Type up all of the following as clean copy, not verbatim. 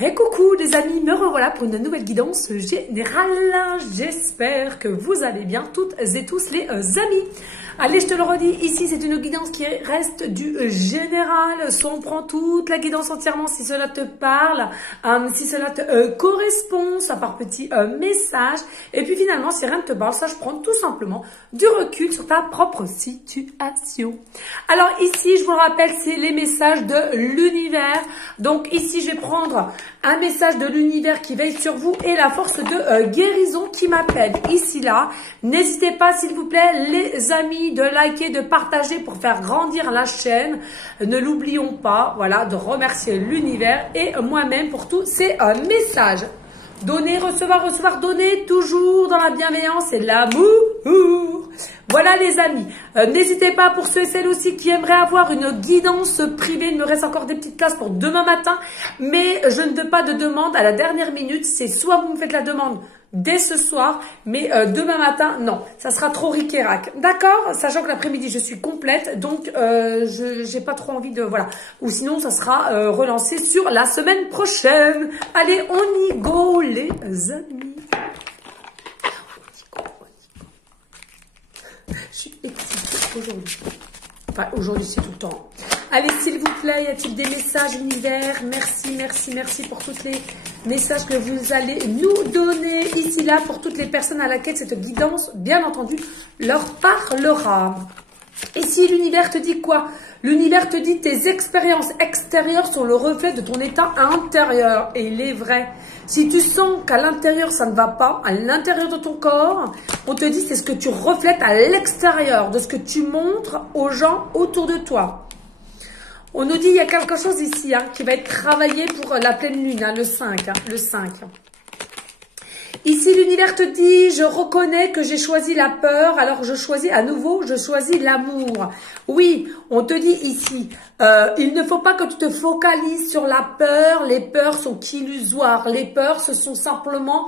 Et coucou les amis, me revoilà pour une nouvelle guidance générale. J'espère que vous allez bien toutes et tous les amis. Allez, je te le redis, ici c'est une guidance qui reste du général. Soit on prend toute la guidance entièrement si cela te parle, si cela te correspond, ça par petit message. Et puis finalement, si rien ne te parle, ça je prends tout simplement du recul sur ta propre situation. Alors ici, je vous le rappelle, c'est les messages de l'univers. Donc ici, je vais prendre un message de l'univers qui veille sur vous et la force de guérison qui m'appelle ici là. N'hésitez pas s'il vous plaît les amis de liker, de partager pour faire grandir la chaîne. Ne l'oublions pas, voilà, de remercier l'univers et moi-même pour tous ces messages. Donner, recevoir, recevoir, donner, toujours dans la bienveillance et l'amour. Voilà les amis, n'hésitez pas pour ceux et celles aussi qui aimeraient avoir une guidance privée. Il me reste encore des petites places pour demain matin, mais je ne veux pas de demande à la dernière minute. C'est soit vous me faites la demande dès ce soir, mais demain matin, non, ça sera trop ric-et-rac. D'accord? Sachant que l'après-midi, je suis complète, donc j'ai pas trop envie de... Voilà. Ou sinon, ça sera relancé sur la semaine prochaine. Allez, on y go les amis. Je suis excitée aujourd'hui. Enfin, aujourd'hui, c'est tout le temps. Allez, s'il vous plaît, y a-t-il des messages univers? Merci, merci, merci pour tous les messages que vous allez nous donner ici, là, pour toutes les personnes à laquelle cette guidance, bien entendu, leur parlera. Et si l'univers te dit quoi? L'univers te dit tes expériences extérieures sont le reflet de ton état intérieur. Et il est vrai. Si tu sens qu'à l'intérieur ça ne va pas, à l'intérieur de ton corps, on te dit c'est ce que tu reflètes à l'extérieur, de ce que tu montres aux gens autour de toi. On nous dit il y a quelque chose ici qui va être travaillé pour la pleine lune, le 5. Le 5. Ici, l'univers te dit, je reconnais que j'ai choisi la peur, alors je choisis à nouveau, je choisis l'amour. Oui, on te dit ici, il ne faut pas que tu te focalises sur la peur, les peurs sont illusoires. Les peurs, ce sont simplement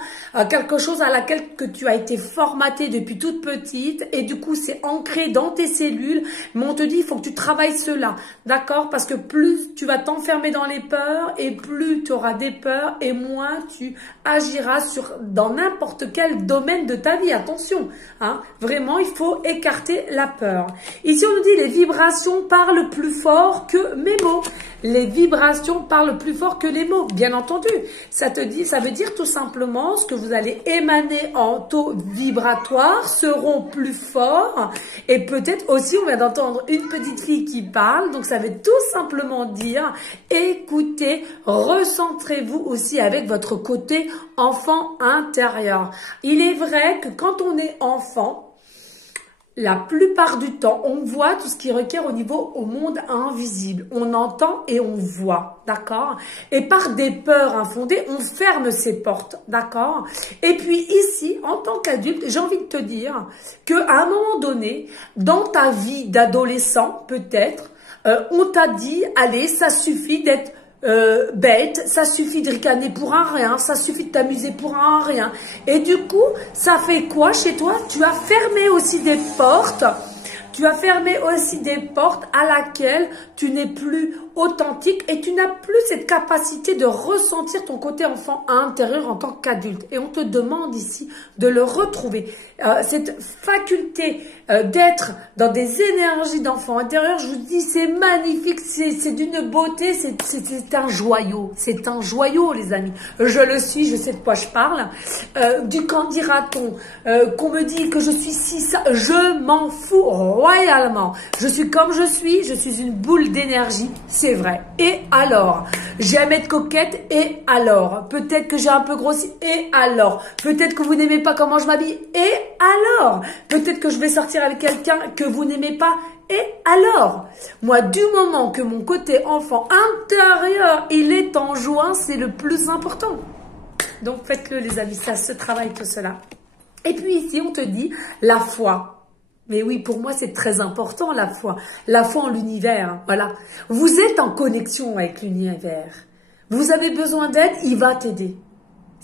quelque chose à laquelle que tu as été formaté depuis toute petite et du coup, c'est ancré dans tes cellules. Mais on te dit, il faut que tu travailles cela, d'accord? Parce que plus tu vas t'enfermer dans les peurs et plus tu auras des peurs et moins tu agiras dans n'importe quel domaine de ta vie. Attention, vraiment, il faut écarter la peur. Ici, on nous dit les vibrations parlent plus fort que mes mots. Les vibrations parlent plus fort que les mots, bien entendu. Ça veut dire tout simplement ce que vous allez émaner en taux vibratoire seront plus forts. Et peut-être aussi, on vient d'entendre une petite fille qui parle. Donc, ça veut tout simplement dire écoutez, recentrez-vous aussi avec votre côté enfant intérieur. Il est vrai que quand on est enfant, la plupart du temps, on voit tout ce qui requiert au monde invisible. On entend et on voit, d'accord? Et par des peurs infondées, on ferme ces portes, d'accord? Et puis ici, en tant qu'adulte, j'ai envie de te dire qu'à un moment donné, dans ta vie d'adolescent, peut-être, on t'a dit, allez, ça suffit d'être bête, ça suffit de ricaner pour un rien, ça suffit de t'amuser pour un rien. Et du coup, ça fait quoi chez toi? Tu as fermé aussi des portes. Tu as fermé aussi des portes à laquelle tu n'es plus authentique et tu n'as plus cette capacité de ressentir ton côté enfant intérieur en tant qu'adulte. Et on te demande ici de le retrouver. Cette faculté d'être dans des énergies d'enfant intérieur, je vous dis, c'est magnifique, c'est d'une beauté, c'est un joyau. C'est un joyau, les amis. Je le suis, je sais de quoi je parle. Du quand dira-t-on, qu'on me dit que je suis si ça, je m'en fous royalement. Je suis comme je suis une boule d'énergie, c'est vrai. Et alors, j'aime être coquette, et alors, peut-être que j'ai un peu grossi, et alors, peut-être que vous n'aimez pas comment je m'habille, et alors, peut-être que je vais sortir avec quelqu'un que vous n'aimez pas, et alors, moi, du moment que mon côté enfant intérieur, il est en joie, c'est le plus important. Donc, faites-le, les amis, ça se travaille tout cela. Et puis ici, on te dit la foi. Mais oui, pour moi, c'est très important, la foi. La foi en l'univers, voilà. Vous êtes en connexion avec l'univers. Vous avez besoin d'aide, il va t'aider.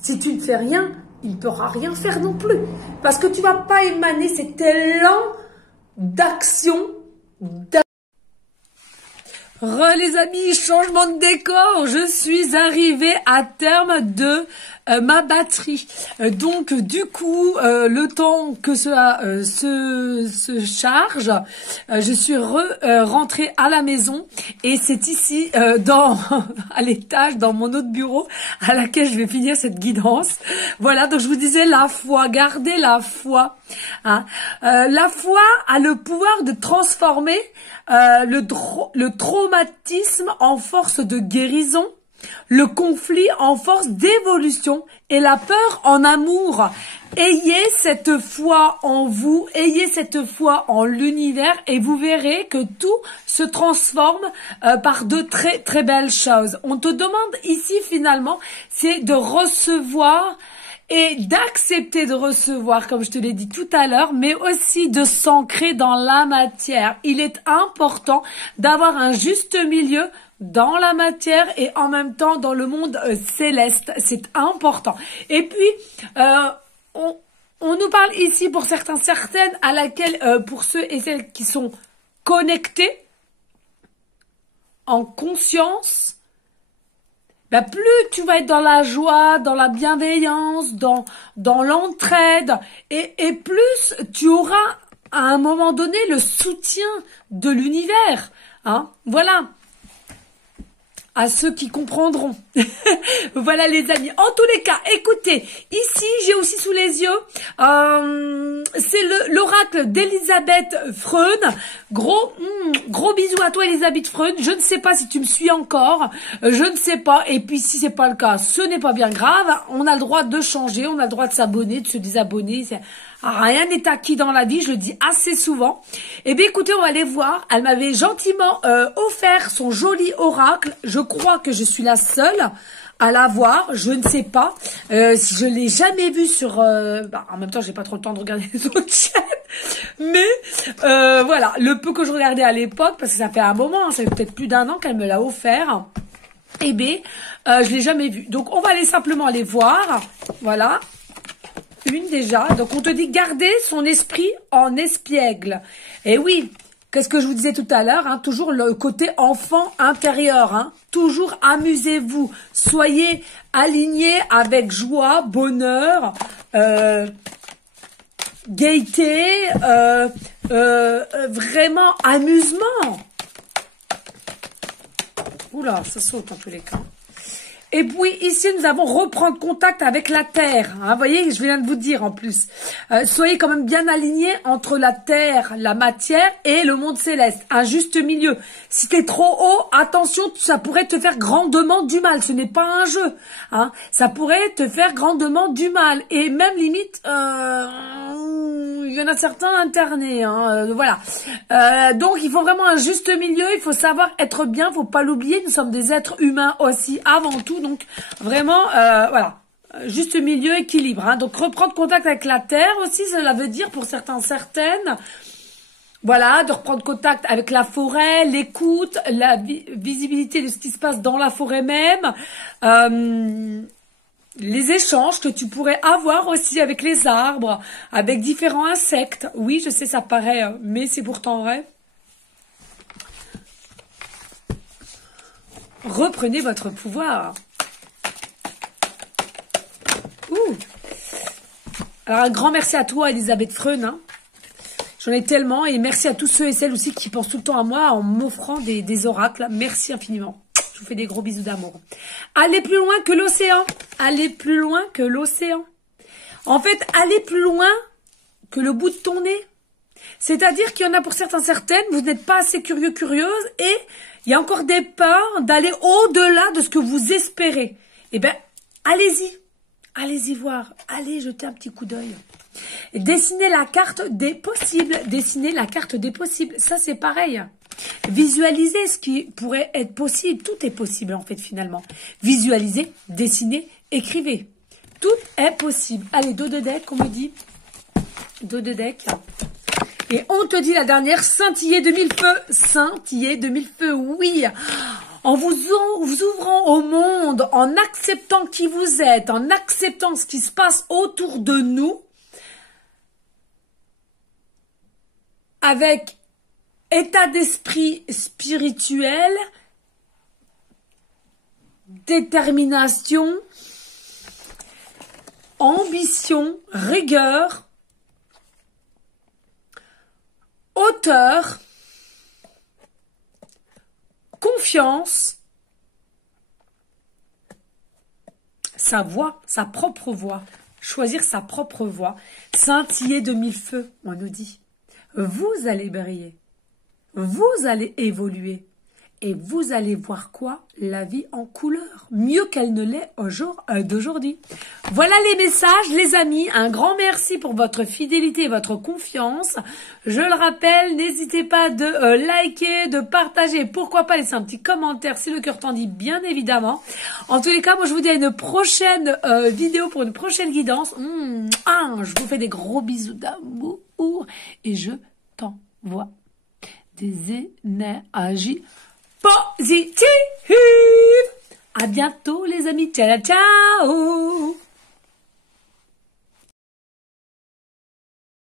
Si tu ne fais rien, il ne pourra rien faire non plus. Parce que tu ne vas pas émaner cet élan d'action. Les amis, changement de décor, je suis arrivée à terme de ma batterie. Donc du coup, le temps que cela se charge, je suis rentrée à la maison et c'est ici à l'étage, dans mon autre bureau, à laquelle je vais finir cette guidance. Voilà, donc je vous disais la foi, gardez la foi. Hein. La foi a le pouvoir de transformer le traumatisme en force de guérison, le conflit en force d'évolution et la peur en amour. Ayez cette foi en vous, ayez cette foi en l'univers et vous verrez que tout se transforme par de très très belles choses. On te demande ici finalement, c'est de recevoir et d'accepter de recevoir, comme je te l'ai dit tout à l'heure, mais aussi de s'ancrer dans la matière. Il est important d'avoir un juste milieu dans la matière et en même temps dans le monde céleste. C'est important. Et puis, on nous parle ici pour certaines à laquelle, pour ceux et celles qui sont connectés en conscience, ben plus tu vas être dans la joie, dans la bienveillance, dans l'entraide, et plus tu auras à un moment donné le soutien de l'univers. Hein, voilà. À ceux qui comprendront. Voilà les amis. En tous les cas, écoutez, ici j'ai aussi sous les yeux, c'est l'oracle d'Elisabeth Freun. Gros bisous à toi Elisabeth Freun. Je ne sais pas si tu me suis encore, je ne sais pas. Et puis si c'est pas le cas, ce n'est pas bien grave. On a le droit de changer, on a le droit de s'abonner, de se désabonner. Rien n'est acquis dans la vie, je le dis assez souvent. Eh bien écoutez, on va aller voir. Elle m'avait gentiment offert son joli oracle. Je crois que je suis la seule à l'avoir. Je ne sais pas. Je l'ai jamais vu sur... en même temps, j'ai pas trop le temps de regarder les autres chaînes. Mais voilà, le peu que je regardais à l'époque, parce que ça fait un moment, ça fait peut-être plus d'un an qu'elle me l'a offert. Eh bien, je l'ai jamais vu. Donc on va aller simplement aller voir. Voilà. Une déjà. Donc, on te dit garder son esprit en espiègle. Et oui, qu'est-ce que je vous disais tout à l'heure, hein, toujours le côté enfant intérieur. Hein, toujours amusez-vous. Soyez alignés avec joie, bonheur, gaieté, vraiment amusement. Oula, ça saute en tous les cas. Et puis ici, nous avons reprendre contact avec la terre. Hein, vous voyez, je viens de vous dire en plus. Soyez quand même bien alignés entre la terre, la matière et le monde céleste. Un juste milieu. Si t'es trop haut, attention, ça pourrait te faire grandement du mal. Ce n'est pas un jeu. Hein, ça pourrait te faire grandement du mal. Et même limite, il y en a certains internés. Hein, voilà. Donc, il faut vraiment un juste milieu. Il faut savoir être bien. Faut pas l'oublier. Nous sommes des êtres humains aussi avant tout. Donc vraiment, voilà, juste milieu, équilibre. Hein. Donc reprendre contact avec la terre aussi, cela veut dire pour certaines, voilà, de reprendre contact avec la forêt, l'écoute, la visibilité de ce qui se passe dans la forêt même, les échanges que tu pourrais avoir aussi avec les arbres, avec différents insectes. Oui, je sais, ça paraît, mais c'est pourtant vrai. Reprenez votre pouvoir. Ouh. Alors un grand merci à toi Elisabeth Freun. Hein. J'en ai tellement et merci à tous ceux et celles aussi qui pensent tout le temps à moi en m'offrant des oracles. Merci infiniment. Je vous fais des gros bisous d'amour. Allez plus loin que l'océan. Allez plus loin que l'océan. En fait, allez plus loin que le bout de ton nez. C'est-à-dire qu'il y en a pour certaines, vous n'êtes pas assez curieuse et il y a encore des peurs d'aller au-delà de ce que vous espérez. Eh bien, allez-y. Allez-y voir. Allez jeter un petit coup d'œil. Dessinez la carte des possibles. Dessinez la carte des possibles. Ça, c'est pareil. Visualisez ce qui pourrait être possible. Tout est possible, en fait, finalement. Visualisez, dessinez, écrivez. Tout est possible. Allez, dos de deck, on me dit. Dos de deck. Et on te dit la dernière, scintiller de mille feux. Scintiller de mille feux, oui. En vous ouvrant au monde, en acceptant qui vous êtes, en acceptant ce qui se passe autour de nous, avec état d'esprit spirituel, détermination, ambition, rigueur, hauteur, confiance, sa voix, sa propre voix, choisir sa propre voix, scintiller de mille feux, on nous dit. Vous allez briller, vous allez évoluer et vous allez voir quoi? La vie en couleur, mieux qu'elle ne l'est au jour d'aujourd'hui. Voilà les messages, les amis. Un grand merci pour votre fidélité et votre confiance. Je le rappelle, n'hésitez pas de liker, de partager, pourquoi pas laisser un petit commentaire si le cœur t'en dit, bien évidemment. En tous les cas, moi je vous dis à une prochaine vidéo pour une prochaine guidance. Je vous fais des gros bisous d'amour et je t'envoie des énergies positives. À bientôt les amis. Ciao, ciao.